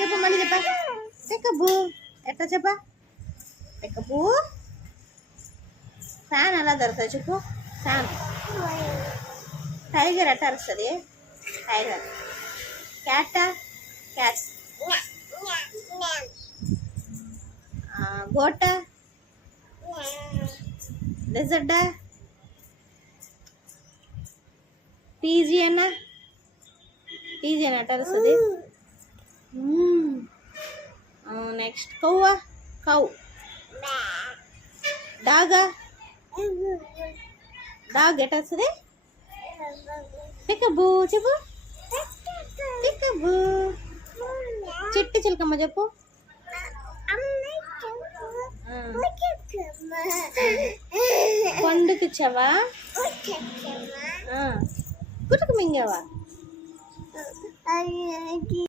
చెప్పు మళ్ళీ చెప్పా. పెకబు ఎట్లా చెప్పా? పెకబు. ఫ్యాన్ ఎలా దొరుకుతుంది చెప్పు? ఫ్యాన్. టైగర్ ఎట్లా అరుస్తుంది? Tiger. Cat cat. Goat lizard. Pigeon pigeon ఎట్లా అరుస్తుంది? Next cow cow. Dog dog ఎట్లా వస్తుంది? పికబూ చెప్పు. పికబూ. చిట్టి చిలకమ్మ చెప్పు. పండుకి ఇచ్చావా? గుట్టుకు మింగావా?